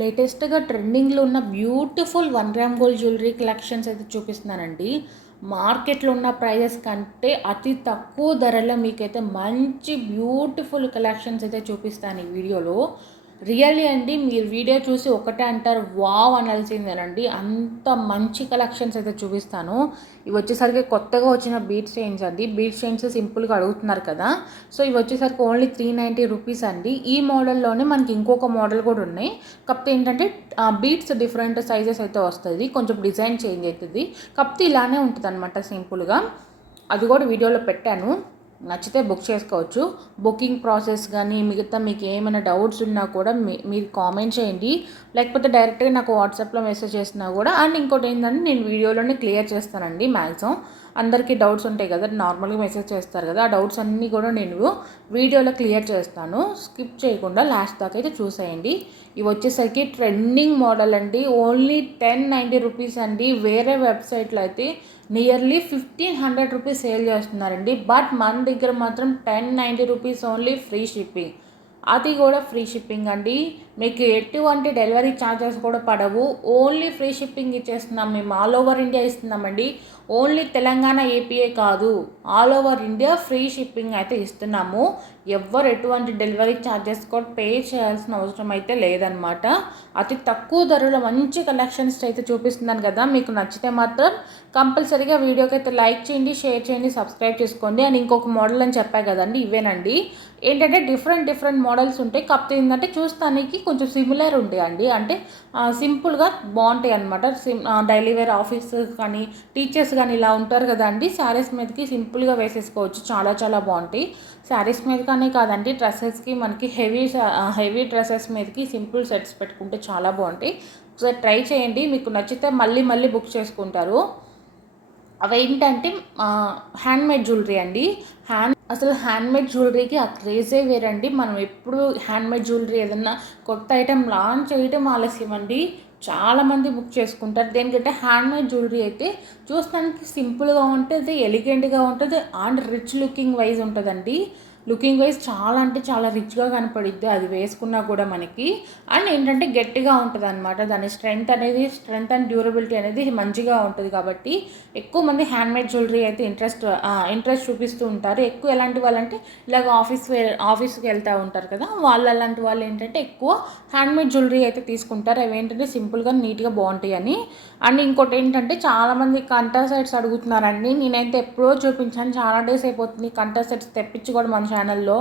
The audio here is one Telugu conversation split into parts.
లేటెస్ట్‌గా ట్రెండింగ్‌లో ఉన్న beautiful 1 gram gold jewellery collections అయితే చూపిస్తున్నానండి. మార్కెట్‌లో ఉన్న ప్రైజెస్ కంటే అతి తక్కువ ధరలో మీకైతే మంచి బ్యూటిఫుల్ కలెక్షన్స్ అయితే చూపిస్తాను ఈ వీడియోలో. రియల్లీ అండి, మీరు వీడియో చూసి ఒకటే అంటారు వావ్ అనాల్సిందేనండి. అంత మంచి కలెక్షన్స్ అయితే చూపిస్తాను. ఇవి వచ్చేసరికి కొత్తగా వచ్చిన బీడ్ చైన్స్ అండి. బీడ్ చైన్స్ సింపుల్‌గా అడుగుతున్నారు కదా! సో ఇవి వచ్చేసరికి ఓన్లీ 390 రూపీస్ అండి. ఈ మోడల్‌లోనే మనకి ఇంకొక మోడల్ కూడా ఉన్నాయి. కాకపోతే ఏంటంటే బీడ్స్ డిఫరెంట్ సైజెస్ అయితే వస్తది. కొంచెం డిజైన్ చేంజ్ అవుతది. కాకపోతే ఇలానే ఉంటదనమాట సింపుల్‌గా. అది కూడా వీడియోలో పెట్టాను. నచ్చితే బుక్ చేసుకోవచ్చు. బుకింగ్ ప్రాసెస్ కానీ మిగతా మీకు ఏమైనా డౌట్స్ ఉన్నా కూడా మీరు కామెంట్ చేయండి. లేకపోతే డైరెక్ట్గా నాకు వాట్సాప్లో మెసేజ్ చేసినా కూడా. అండ్ ఇంకోటి ఏంటంటే నేను వీడియోలోనే క్లియర్ చేస్తానండి మ్యాక్సిమం. అందరికీ డౌట్స్ ఉంటాయి కదా, నార్మల్గా మెసేజ్ చేస్తారు కదా, ఆ డౌట్స్ అన్నీ కూడా నేను వీడియోలో క్లియర్ చేస్తాను. స్కిప్ చేయకుండా లాస్ట్ దాకా అయితే చూసేయండి. ఇవి వచ్చేసరికి ట్రెండింగ్ మోడల్ అండి. ఓన్లీ 1090 రూపీస్ అండి. వేరే వెబ్సైట్లో అయితే నియర్లీ 1500 రూపీస్ సేల్ చేస్తున్నారండి. బట్ మన దగ్గర మాత్రం 1090 రూపీస్ ఓన్లీ, ఫ్రీ షిప్పింగ్. అది కూడా ఫ్రీ షిప్పింగ్ అండి. మీకు ఎటువంటి డెలివరీ ఛార్జెస్ కూడా పడవు. ఓన్లీ ఫ్రీ షిప్పింగ్ ఇచ్చేస్తున్నాం. మేము ఆల్ ఓవర్ ఇండియా ఇస్తున్నామండి. ఓన్లీ తెలంగాణ ఏపీఏ కాదు, all over India free shipping అయితే ఇస్తున్నాము. ఎవ్వరు ఎటువంటి డెలివరీ ఛార్జెస్ కూడా పే చేయాల్సిన అవసరం అయితే లేదనమాట. అతి తక్కువ ధరలో మంచి కలెక్షన్స్ అయితే చూపిస్తున్నాను కదా. మీకు నచ్చితే మాత్రం కంపల్సరీగా వీడియోకి అయితే లైక్ చేయండి, షేర్ చేయండి, సబ్స్క్రైబ్ చేసుకోండి. అండ్ ఇంకొక మోడల్ అని చెప్పా కదండి, ఇవేనండి. ఏంటంటే డిఫరెంట్ మోడల్స్ ఉంటాయి. కాకపోతే ఏంటంటే చూస్తానికి కొంచెం సిమిలర్ ఉంటాయండి. అంటే సింపుల్గా బాగుంటాయి అనమాట. డైలీ వేర్ ఆఫీస్ కానీ టీచర్స్ కానీ ఇలా ఉంటారు కదండి, శారీస్ మీదకి సింపుల్గా వేసేసుకోవచ్చు. చాలా చాలా బాగుంటాయి. శారీస్ మీద కానీ కాదండి, డ్రెస్సెస్కి మనకి హెవీ డ్రెస్సెస్ మీదకి సింపుల్ సెట్స్ పెట్టుకుంటే చాలా బాగుంటాయి. ఒకసారి ట్రై చేయండి. మీకు నచ్చితే మళ్ళీ మళ్ళీ బుక్ చేసుకుంటారు. అవి ఏంటంటే హ్యాండ్మేడ్ జ్యువెలరీ అండి. అసలు హ్యాండ్మేడ్ జ్యువెలరీకి ఆ క్రేజే వేరండి. మనం ఎప్పుడు హ్యాండ్మేడ్ జ్యువెలరీ ఏదన్నా కొత్త ఐటెం లాంచ్ చేయడం ఆలస్యం అండి. చాలామంది బుక్ చేసుకుంటారు. దేనికంటే హ్యాండ్మేడ్ జ్యువెలరీ అయితే చూడడానికి సింపుల్గా ఉంటుంది, ఎలిగెంట్గా ఉంటుంది, అండ్ రిచ్ లుకింగ్ వైజ్ ఉంటుందండి. లుకింగ్ వైజ్ చాలా అంటే చాలా రిచ్గా కనపడిద్ది అది వేసుకున్నా కూడా మనకి. అండ్ ఏంటంటే గట్టిగా ఉంటుంది అనమాట. దాని స్ట్రెంగ్త్ అండ్ డ్యూరబిలిటీ అనేది మంచిగా ఉంటుంది. కాబట్టి ఎక్కువ మంది హ్యాండ్మేడ్ జ్యువెలరీ అయితే ఇంట్రెస్ట్ చూపిస్తూ ఉంటారు. ఎక్కువ ఎలాంటి వాళ్ళంటే ఇలాగ ఆఫీస్కి వెళ్తూ ఉంటారు కదా, అలాంటి వాళ్ళు ఏంటంటే ఎక్కువ హ్యాండ్మేడ్ జ్యువెలరీ అయితే తీసుకుంటారు. అవి ఏంటంటే సింపుల్గా నీట్గా బాగుంటాయి అని. అండ్ ఇంకోటి ఏంటంటే చాలామంది కంటా సెట్స్ అడుగుతున్నారండి. నేనైతే ఎప్పుడో చూపించాను, చాలా డేస్ అయిపోతుంది కంటా సెట్స్ తెప్పించి కూడా మన ఛానల్లో.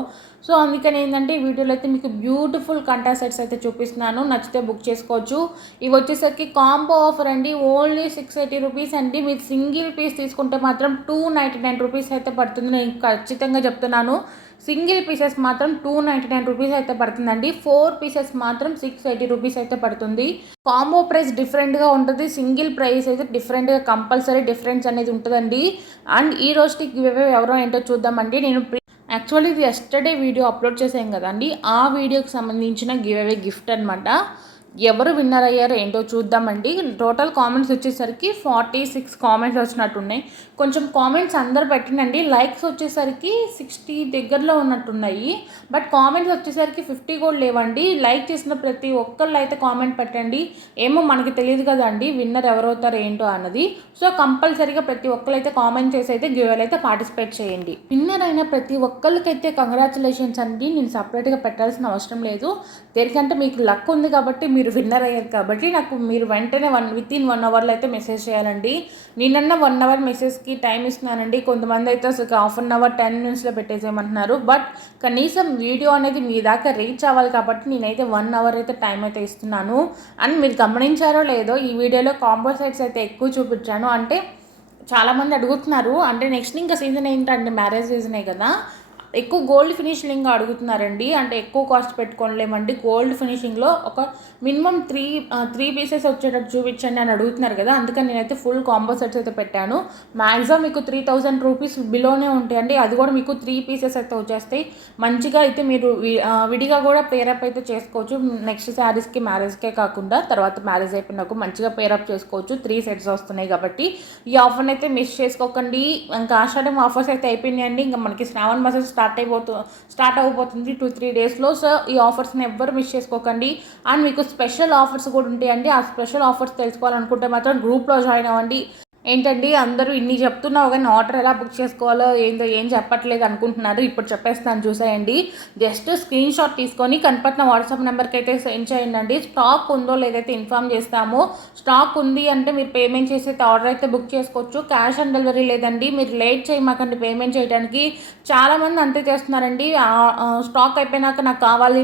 సో అందుకని ఏంటంటే ఈ వీడియోలో అయితే మీకు బ్యూటిఫుల్ కంటా సెట్స్ అయితే చూపిస్తున్నాను. నచ్చితే బుక్ చేసుకోవచ్చు. ఇవి వచ్చేసరికి కాంబో ఆఫర్ అండి. ఓన్లీ 680 రూపీస్ అండి. మీరు సింగిల్ పీస్ తీసుకుంటే మాత్రం 299 రూపీస్ అయితే పడుతుంది. నేను ఖచ్చితంగా చెప్తున్నాను. సింగిల్ పీసెస్ మాత్రం 299 రూపీస్ అయితే పడుతుందండి. 4 పీసెస్ మాత్రం 680 రూపీస్ అయితే పడుతుంది. కాంబో ప్రైస్ డిఫరెంట్గా ఉంటుంది. సింగిల్ ప్రైస్ అయితే డిఫరెంట్గా కంపల్సరీ డిఫరెన్స్ అనేది ఉంటుందండి. అండ్ ఈ రోజుకి గివ్ ఎవరో ఏంటో చూద్దామండి. నేను యాక్చువల్లీ ఇది ఎస్టర్డే వీడియో అప్లోడ్ చేసాం కదండి, ఆ వీడియోకి సంబంధించిన గిఫ్ట్ అనమాట. ఎవరు విన్నర్ అయ్యారో ఏంటో చూద్దామండి. టోటల్ కామెంట్స్ వచ్చేసరికి 46 కామెంట్స్ వచ్చినట్టున్నాయి. కొంచెం కామెంట్స్ అందరు పెట్టినండి. లైక్స్ వచ్చేసరికి 60 దగ్గరలో ఉన్నట్టున్నాయి. బట్ కామెంట్స్ వచ్చేసరికి 50 కూడా లేవండి. లైక్ చేసిన ప్రతి ఒక్కళ్ళు అయితే కామెంట్ పెట్టండి. ఏమో మనకి తెలియదు కదండి విన్నర్ ఎవరవుతారో ఏంటో అన్నది. సో కంపల్సరీగా ప్రతి ఒక్కరు అయితే కామెంట్ చేసి అయితే గివ్వేలో అయితే పార్టిసిపేట్ చేయండి. విన్నర్ అయిన ప్రతి ఒక్కరికైతే కంగ్రాచులేషన్స్ అండి. నేను సపరేట్గా పెట్టాల్సిన అవసరం లేదు. దేనికంటే మీకు లక్ ఉంది కాబట్టి, మీరు విన్నర్ అయ్యారు కాబట్టి మీరు వెంటనే వితిన్ 1 అవర్లో అయితే మెసేజ్ చేయాలండి. నేనన్నా 1 అవర్ మెసేజ్కి టైం ఇస్తున్నానండి. కొంతమంది అయితే అసలు హాఫ్ అన్ అవర్ 10 మినిట్స్లో పెట్టేసేయమంటున్నారు. బట్ కనీసం వీడియో అనేది మీ దాకా రీచ్ అవ్వాలి కాబట్టి నేనైతే 1 అవర్ అయితే టైం అయితే ఇస్తున్నాను. అండ్ మీరు గమనించారో లేదో, ఈ వీడియోలో కాంబో సెట్స్ అయితే ఎక్కువ చూపించాను. అంటే చాలామంది అడుగుతున్నారు, అంటే నెక్స్ట్ ఇంకా సీజన్ ఏంటంటే మ్యారేజ్ సీజనే కదా, ఎక్కువ గోల్డ్ ఫినిషింగ్ అడుగుతున్నారండి. అంటే ఎక్కువ కాస్ట్ పెట్టుకోలేమండి. గోల్డ్ ఫినిషింగ్లో ఒక మినిమం త్రీ పీసెస్ వచ్చేటట్టు చూపించండి అని అడుగుతున్నారు కదా, అందుకని నేనైతే ఫుల్ కాంబో సెట్స్ అయితే పెట్టాను. మ్యాక్సిమం మీకు 3000 రూపీస్ బిలోనే ఉంటాయండి. అది కూడా మీకు 3 పీసెస్ అయితే వచ్చేస్తాయి. మంచిగా అయితే మీరు విడిగా కూడా పేరప్ అయితే చేసుకోవచ్చు. నెక్స్ట్ శారీస్కి మ్యారేజ్కే కాకుండా తర్వాత మ్యారేజ్ అయిపోయినాక మంచిగా పేరప్ చేసుకోవచ్చు. 3 సెట్స్ వస్తున్నాయి కాబట్టి ఈ ఆఫర్ని అయితే మిస్ చేసుకోకండి. ఇంకా ఆషాఢం ఆఫర్స్ అయితే అయిపోయినాయండి. ఇంకా మనకి శ్రావణ మాసం స్టార్ట్ అయిపోతుంది 2-3 డేస్లో. సో ఈ ఆఫర్స్ని ఎవ్వరు మిస్ చేసుకోకండి. అండ్ మీకు స్పెషల్ ఆఫర్స్ కూడా ఉంటాయండి. ఆ స్పెషల్ ఆఫర్స్ తెలుసుకోవాలనుకుంటే మాత్రం గ్రూప్లో జాయిన్ అవ్వండి. ఏంటండి అందరూ ఇన్ని చెప్తున్నావు కానీ ఆర్డర్ ఎలా బుక్ చేసుకోవాలో ఏం చెప్పట్లేదు అనుకుంటున్నారు. ఇప్పుడు చెప్పేస్తాను చూసేయండి. జస్ట్ స్క్రీన్ షాట్ తీసుకొని కనపట్టిన వాట్సాప్ నెంబర్కి అయితే సెండ్ చేయండి. స్టాక్ ఉందో లేదైతే ఇన్ఫామ్ చేస్తాము. స్టాక్ ఉంది అంటే మీరు పేమెంట్ చేసి ఆర్డర్ అయితే బుక్ చేసుకోవచ్చు. క్యాష్ ఆన్ డెలివరీ లేదండి. మీరు లేట్ చేయమాకండి పేమెంట్ చేయడానికి. చాలామంది అంతే చేస్తున్నారండి. స్టాక్ అయిపోయినాక నాకు కావాలి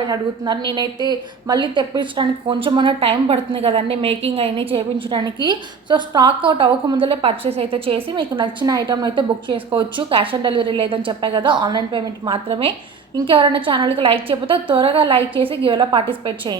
అని అడుగుతున్నారు. నేనైతే మళ్ళీ తెప్పించడానికి కొంచెమన్నా టైం పడుతుంది కదండి మేకింగ్ అయినా చేయించడానికి. సో స్టాక్ అవుట్ అవ్వకముందులే పర్చేస్ అయితే చేసి మీకు నచ్చిన ఐటమ్ అయితే బుక్ చేసుకోవచ్చు. క్యాష్ ఆన్ డెలివరీ లేదని చెప్పా కదా, ఆన్లైన్ పేమెంట్ మాత్రమే. ఇంకెవరైనా ఛానల్కి లైక్ చేయకపోతే త్వరగా లైక్ చేసి గివ్లో పార్టిసిపేట్ చేయండి.